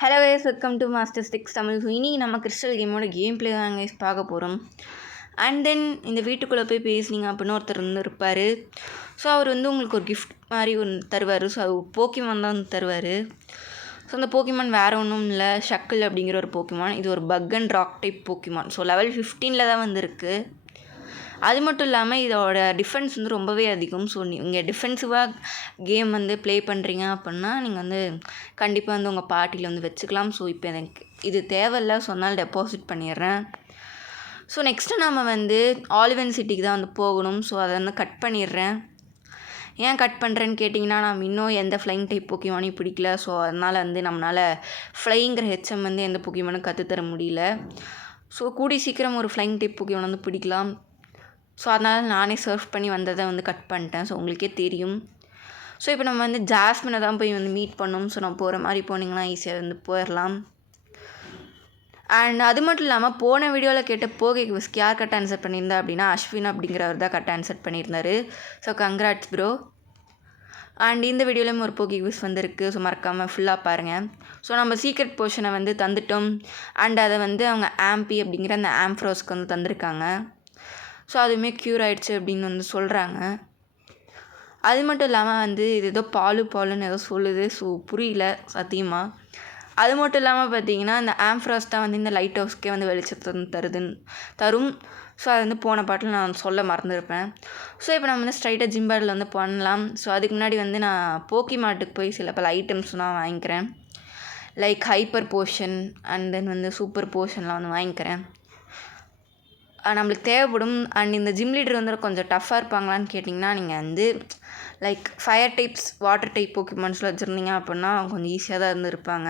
Hello guys, welcome to master sticks Tamil. So இன்றைக்கி நம்ம crystal கேமோட கேம் பிளே தான் கைஸ் பார்க்க போகிறோம். அண்ட் தென் இந்த வீட்டுக்குள்ளே போய் பேசுனீங்க அப்படின்னு ஒருத்தர் வந்து இருப்பார். ஸோ அவர் வந்து உங்களுக்கு ஒரு கிஃப்ட் மாதிரி ஒன்று தருவார். ஸோ அது போக்கிமான் தான் வந்து தருவார். ஸோ அந்த போக்கிமான் வேறு ஒன்றும் இல்லை, ஷக்கிள் அப்படிங்கிற ஒரு போக்கிமான். இது ஒரு buck and rock type Pokemon. So level 15 தான் வந்துருக்கு. அது மட்டும் இல்லாமல் இதோட டிஃபென்ஸ் வந்து ரொம்பவே அதிகம். ஸோ நீங்கள் டிஃபென்சிவாக கேம் வந்து ப்ளே பண்ணுறீங்க அப்படின்னா நீங்கள் வந்து கண்டிப்பாக வந்து உங்கள் பார்ட்டியில் வந்து வச்சுக்கலாம். ஸோ இப்போ எனக்கு இது தேவையில்லை, ஸோ அதனால் டெபாசிட் பண்ணிடுறேன். ஸோ நெக்ஸ்ட்டு நம்ம வந்து ஆலிவன் சிட்டிக்கு தான் வந்து போகணும். ஸோ அதை வந்து கட் பண்ணிடுறேன். ஏன் கட் பண்ணுறேன்னு கேட்டிங்கன்னா, நம்ம இன்னும் எந்த ஃப்ளைங் டைப் போக்கிமானையும் பிடிக்கல. ஸோ அதனால் வந்து நம்மளால் ஃப்ளைங்கிற ஹெச்எம் வந்து எந்த போக்கிமானும் கற்றுத்தர முடியல. ஸோ கூடி சீக்கிரம் ஒரு ஃப்ளைங் டைப் போக்கிமான் வந்து பிடிக்கலாம். ஸோ அதனால் நானே சர்ஃப் பண்ணி வந்ததை வந்து கட் பண்ணிட்டேன். ஸோ உங்களுக்கே தெரியும். ஸோ இப்போ நம்ம வந்து ஜாஸ்மினை தான் போய் வந்து மீட் பண்ணோம். ஸோ நம்ம போகிற மாதிரி போனீங்கன்னா ஈஸியாக வந்து போயிடலாம். அண்ட் அது மட்டும் இல்லாமல் போன வீடியோவில் கேட்ட போகைக்கு விஸ்க் யார் கரெக்டாக ஆன்சர் பண்ணியிருந்தா அப்படின்னா அஸ்வின் அப்படிங்கிறவர் தான் கரெக்டாக ஆன்சர் பண்ணியிருந்தார். So congrats bro. அண்ட் இந்த வீடியோலையும் ஒரு போகி விஸ் வந்துருக்கு. ஸோ மறக்காமல் ஃபுல்லாக பாருங்கள். ஸோ நம்ம சீக்ரெட் போர்ஷனை வந்து தந்துட்டோம். அண்ட் அதை வந்து அவங்க ஆம்பி அப்படிங்கிற அந்த ஆம்ஃப்ரோஸ்க்கு வந்து தந்திருக்காங்க. ஸோ அதுவுமே க்யூர் ஆகிடுச்சு அப்படின்னு வந்து சொல்கிறாங்க. அது மட்டும் இல்லாமல் வந்து இது ஏதோ பாலுன்னு ஏதோ சொல்லுது. ஸோ புரியல சத்தியமாக. அது மட்டும் இல்லாமல் பார்த்தீங்கன்னா இந்த ஆம்ஃப்ராஸ் தான் வந்து இந்த லைட் ஹவுஸ்க்கே வந்து வெளிச்சத்தை தரும். ஸோ அது வந்து போன பாட்டில் நான் சொல்ல மறந்துருப்பேன். ஸோ இப்போ நம்ம வந்து ஸ்ட்ரைட்டாக ஜிம்பேடில் வந்து பண்ணலாம். ஸோ அதுக்கு முன்னாடி வந்து நான் போக்கி மார்ட்டுக்கு போய் சில பல ஐட்டம்ஸ் நான் வாங்கிக்கிறேன். Like hyper portion and then வந்து சூப்பர் போர்ஷன்லாம் வந்து வாங்கிக்கிறேன். நம்மளுக்கு தேவைப்படும். அண்ட் இந்த ஜிம் லீடர் வந்து கொஞ்சம் டஃப்பாக இருப்பாங்களான்னு கேட்டிங்கன்னா, நீங்கள் வந்து like fire types water type போக்கிமான்ஸில் வச்சுருந்தீங்க அப்படின்னா கொஞ்சம் ஈஸியாக தான் இருந்திருப்பாங்க.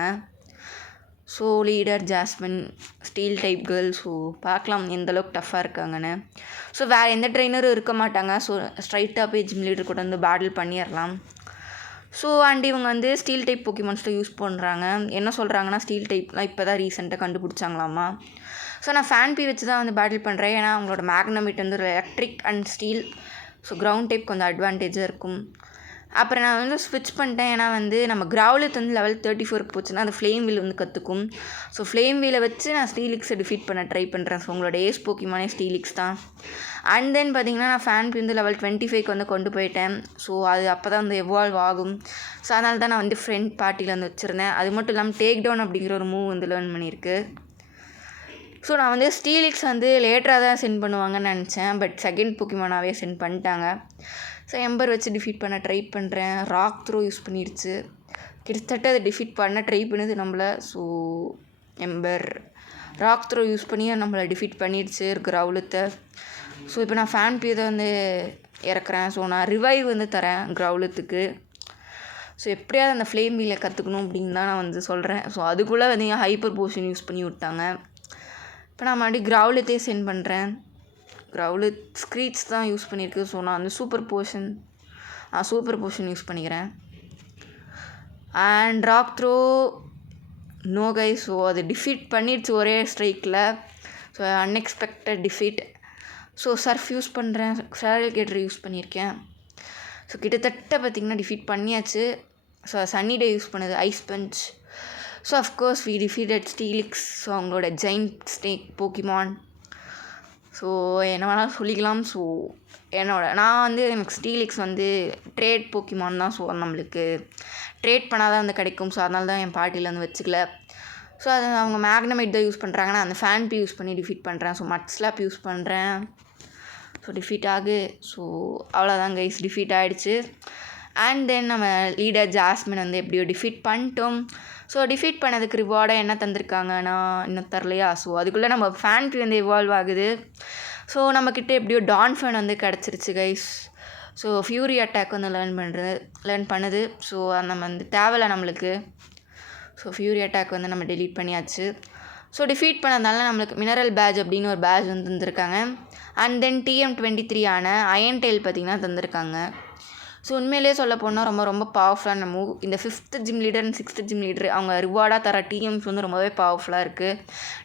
So leader Jasmine steel type girl. So பார்க்கலாம் எந்தளவுக்கு டஃப்பாக இருக்காங்கன்னு. ஸோ வேறு எந்த ட்ரெயினரும் இருக்க மாட்டாங்க. ஸோ ஸ்ட்ரைட்டாக போய் ஜிம் லீடர் கூட வந்து பேட்டில் பண்ணிடலாம். ஸோ அண்ட் இவங்க வந்து ஸ்டீல் டைப் போக்கிமான்ஸில் யூஸ் பண்ணுறாங்க. என்ன சொல்கிறாங்கன்னா ஸ்டீல் டைப்லாம் இப்போ தான் ரீசெண்டாக கண்டுபிடிச்சாங்களாமா. ஸோ நான் ஃபேன்பி வச்சு தான் வந்து பேட்டில் பண்ணுறேன். ஏன்னா அவங்களோட மேக்னமிட் வந்து electric and Steeles. So ground type கொஞ்சம் அட்வான்டேஜாக இருக்கும். அப்புறம் நான் வந்து ஸ்விட்ச் பண்ணிட்டேன். ஏன்னா வந்து நம்ம கிரவுலத் வந்து லெவல் 34 போச்சுன்னா அந்த ஃப்ளேம் வீல் வந்து கற்றுக்கும். ஸோ ஃப்ளேம் வீலை வச்சு நான் ஸ்டீலிக்ஸை டிஃபீட் பண்ண ட்ரை பண்ணுறேன். ஸோ உங்களோட ஏஸ் போக்கிமானே ஸ்டீலிக்ஸ் தான். அண்ட் தென் பார்த்திங்கன்னா நான் ஃபேன்பி வந்து லெவல் 25 வந்து கொண்டு போயிட்டேன். ஸோ அது அப்போ தான் வந்து எவால்வ் ஆகும். ஸோ அதனால தான் நான் வந்து ஃப்ரெண்ட் பார்ட்டியில் வந்து வச்சுருந்தேன். அது மட்டும் இல்லாமல் டேக் டவுன் அப்படிங்கிற ஒரு மூவ் வந்து லேர்ன் பண்ணியிருக்கு. ஸோ நான் வந்து ஸ்டீலிக்ஸ் வந்து லேட்டராக தான் சென்ட் பண்ணுவாங்கன்னு நினச்சேன். பட் செகண்ட் போக்கிமானாவே சென்ட் பண்ணிட்டாங்க. ஸோ எம்பர் வச்சு டிஃபீட் பண்ண ட்ரை பண்ணுறேன். ராக் த்ரோ யூஸ் பண்ணிடுச்சு. கிட்டத்தட்ட அதை டிஃபீட் பண்ண ட்ரை பண்ணுது நம்மளை. ஸோ எம்பர் ராக் த்ரோ யூஸ் பண்ணி நம்மளை டிஃபீட் பண்ணிடுச்சு கிரவுலத்தை. ஸோ இப்போ நான் ஃபேன்பி இதை வந்து இறக்குறேன். ஸோ நான் ரிவைவ் வந்து தரேன் கிரவுலத்துக்கு. ஸோ எப்படியாவது அந்த ஃப்ளேம் வீலை கற்றுக்கணும் அப்படின்னு தான் நான் வந்து சொல்கிறேன். ஸோ அதுக்குள்ளே வந்து ஹைப்பர் போர்ஷன் யூஸ் பண்ணி விட்டாங்க. இப்போ நான் மறுபடியும் கிரவுலத்தே சென்ட் பண்ணுறேன். கிரவுலத் ஸ்க்ரீட்ஸ் தான் யூஸ் பண்ணியிருக்கு. ஸோ நான் வந்து சூப்பர் போர்ஷன் யூஸ் பண்ணிக்கிறேன். அண்ட் ராக் த்ரோ நோ கை. ஸோ அது டிஃபீட் பண்ணிடுச்சு ஒரே ஸ்ட்ரைக்கில். So unexpected defeat. So surf use பண்ணுறேன். சேரல்கேட்டர் யூஸ் பண்ணியிருக்கேன். ஸோ கிட்டத்தட்ட பார்த்திங்கன்னா டிஃபீட் பண்ணியாச்சு. ஸோ சன்னி டே யூஸ் பண்ணுது ice punch. So of course we defeated Steelix. So அவங்களோட ஜெயிண்ட் ஸ்னேக் போக்கிமான். ஸோ என்ன வேணாலும் சொல்லிக்கலாம். ஸோ நான் வந்து எனக்கு ஸ்டீலிக்ஸ் வந்து ட்ரேட் போக்கிமான் தான். ஸோ நம்மளுக்கு ட்ரேட் பண்ணால் தான் வந்து கிடைக்கும். ஸோ அதனால தான் என் பார்ட்டியில் வந்து வச்சுக்கல. ஸோ அது அவங்க மேக்னமைட் தான் யூஸ் பண்ணுறாங்க. நான் அந்த ஃபேன்பி யூஸ் பண்ணி டிஃபீட் பண்ணுறேன். ஸோ மட்ஸ்லாப் யூஸ் பண்ணுறேன். ஸோ டிஃபீட் ஆகு. ஸோ அவ்வளோதான் கைஸ், டிஃபீட் ஆகிடுச்சு. அண்ட் தென் நம்ம லீடர் ஜாஸ்மின் வந்து எப்படியோ டிஃபீட் பண்ணிட்டோம். ஸோ டிஃபீட் பண்ணதுக்கு ரிவார்டாக என்ன தந்திருக்காங்கன்னா இன்னும் தரலையா. ஸோ அதுக்குள்ளே நம்ம ஃபேன்பி வந்து இவால்வ் ஆகுது. ஸோ நம்மக்கிட்ட எப்படியோ டான்ஃபன் வந்து கிடச்சிருச்சு கைஸ். ஸோ ஃபியூரி அட்டாக் வந்து லேர்ன் பண்ணுது. ஸோ நம்ம வந்து தேவையில்லை நம்மளுக்கு. ஸோ ஃபியூரி அட்டாக் வந்து நம்ம டெலீட் பண்ணியாச்சு. ஸோ டிஃபீட் பண்ணதுனால நம்மளுக்கு மினரல் பேட்ச் அப்படின்னு ஒரு பேட்ச் வந்து தந்திருக்காங்க. And then TM23 iron tail பார்த்திங்கன்னா தந்திருக்காங்க. ஸோ உண்மையிலே சொல்ல போனால் ரொம்ப ரொம்ப பவர்ஃபுல்லான மூவ். இந்த 5th gym leader and 6th gym leader அவங்க ரிவார்டாக தர டிஎம்ஸ் வந்து ரொம்பவே பவர்ஃபுல்லாக இருக்குது.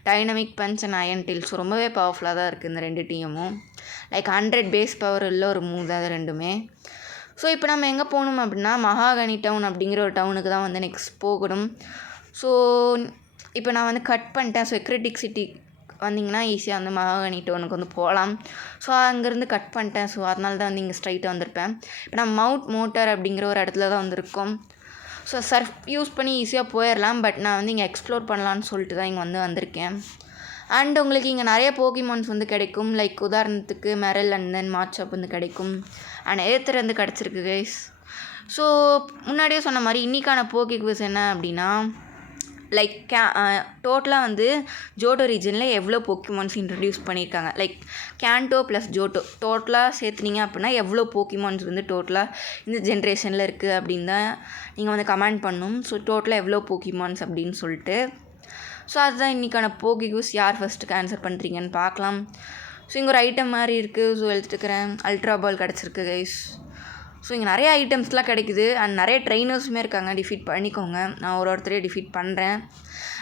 Dynamic punch and iron tail. So ரொம்பவே பவர்ஃபுல்லாக தான் இருக்குது இந்த 2 டிஎம்மும். லைக் 100 பேஸ் பவர் உள்ள ஒரு மூவ் தான் அது ரெண்டுமே. ஸோ இப்போ நம்ம எங்கே போகணும் அப்படின்னா மகாகனி டவுன் அப்படிங்கிற ஒரு டவுனுக்கு தான் வந்து நெக்ஸ்ட் போகணும். ஸோ இப்போ நான் வந்து கட் பண்ணிட்டேன். ஸோ எக்ரிட்டிக் சிட்டி வந்தீங்கன்னா ஈஸியாக வந்து மகாகனி டவுனுக்கு வந்து போகலாம். ஸோ அங்கேருந்து கட் பண்ணிட்டேன். ஸோ அதனால தான் வந்து இங்கே ஸ்ட்ரைட்டாக வந்திருப்பேன். இப்போ நான் மவுண்ட் மோட்டார் அப்படிங்கிற ஒரு இடத்துல தான் வந்திருக்கோம். ஸோ சர்ஃப் யூஸ் பண்ணி ஈஸியாக போயிடலாம். பட் நான் வந்து இங்கே எக்ஸ்ப்ளோர் பண்ணலான்னு சொல்லிட்டு தான் இங்கே வந்திருக்கேன். அண்ட் உங்களுக்கு இங்கே நிறைய போக்கிமான்ஸ் வந்து கிடைக்கும். லைக் உதாரணத்துக்கு மெரல் அண்ட் தென் மார்ச்சாப் வந்து கிடைக்கும். அண்ட் ஏத்தர் வந்து கிடச்சிருக்கு கைஸ். ஸோ முன்னாடியே சொன்ன மாதிரி இன்றைக்கான போக்கி குவிஸ் என்ன அப்படின்னா, லைக் டோட்டலாக வந்து ஜோட்டோ ரீஜனில் எவ்வளோ போக்கிமான்ஸ் இன்ட்ரடியூஸ் பண்ணியிருக்காங்க. லைக் கேண்டோ ப்ளஸ் ஜோட்டோ டோட்டலாக சேர்த்துனீங்க அப்படின்னா எவ்வளோ போக்கிமான்ஸ் வந்து டோட்டலாக இந்த ஜென்ரேஷனில் இருக்குது அப்படின்னு தான் நீங்கள் வந்து கமெண்ட் பண்ணணும். ஸோ டோட்டலாக எவ்வளோ போக்கிமான்ஸ் அப்படின்னு சொல்லிட்டு. ஸோ அதுதான் இன்றைக்கான போக்கி குவிஸ். யார் ஃபஸ்ட்டுக்கு ஆன்சர் பண்ணுறீங்கன்னு பார்க்கலாம். ஸோ இங்கே ஒரு ஐட்டம் மாதிரி இருக்குது. ஸோ எடுத்துக்கிறேன். அல்ட்ரா பால் கிடச்சிருக்கு கைஸ். ஸோ இங்கே நிறைய ஐட்டம்ஸ்லாம் கிடைக்குது. அண்ட் நிறைய ட்ரெயினர்ஸுமே இருக்காங்க. டிஃபீட் பண்ணிக்கோங்க. நான் ஒருத்தரையே டிஃபீட் பண்ணுறேன்.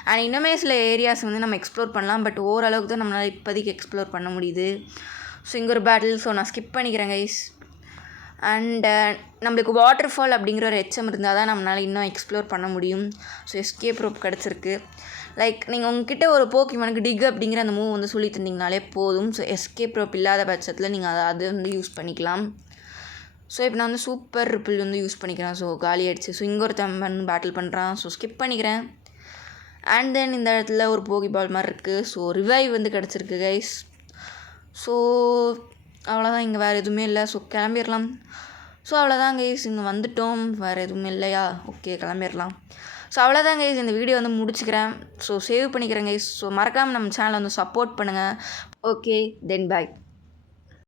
அண்ட் இன்னுமே சில ஏரியாஸ் வந்து நம்ம எக்ஸ்ப்ளோர் பண்ணலாம். பட் ஓரளவுக்கு தான் நம்மளால் இப்போதைக்கு எக்ஸ்ப்ளோர் பண்ண முடியுது. ஸோ இங்கே ஒரு பேட்டில். ஸோ நான் ஸ்கிப் பண்ணிக்கிறேன் கைஸ். அண்ட் நம்மளுக்கு வாட்டர் ஃபால் அப்படிங்கிற ஒரு எச்சம் இருந்தால் தான் நம்மளால் இன்னும் எக்ஸ்ப்ளோர் பண்ண முடியும். ஸோ எஸ்கேப் ரோப் கிடச்சிருக்கு. லைக் நீங்கள் உங்ககிட்ட ஒரு போக்கிமானுக்கு டிக் அப்படிங்கிற அந்த மூவ் வந்து சொல்லி தந்தீங்கனாலே போதும். ஸோ எஸ்கேப் ரோப் இல்லாத பட்சத்தில் நீங்கள் அதை வந்து யூஸ் பண்ணிக்கலாம். ஸோ இப்போ நான் வந்து சூப்பர் ரிப்பிள் வந்து யூஸ் பண்ணிக்கிறேன். ஸோ காலி ஆகிடுச்சு. ஸோ இங்கே ஒருத்தன் பேட்டில் பண்ணுறான். ஸோ ஸ்கிப் பண்ணிக்கிறேன். அண்ட் தென் இந்த இடத்துல ஒரு போகி பால் மாதிரி இருக்குது. ஸோ ரிவைவ் வந்து கிடச்சிருக்கு கைஸ். ஸோ அவ்வளோதான். இங்கே வேறு எதுவுமே இல்லை. ஸோ கிளம்பிடலாம். ஸோ அவ்வளோதான் கைஸ். இங்கே வந்துட்டோம். வேறு எதுவுமே இல்லையா? ஓகே கிளம்பிடலாம். ஸோ அவ்வளோதான் கைஸ். இந்த வீடியோ வந்து முடிச்சுக்கிறேன். ஸோ சேவ் பண்ணிக்கிறேன் கைஸ். ஸோ மறக்காமல் நம்ம சேனலை வந்து சப்போர்ட் பண்ணுங்கள். ஓகே தென் பாய்.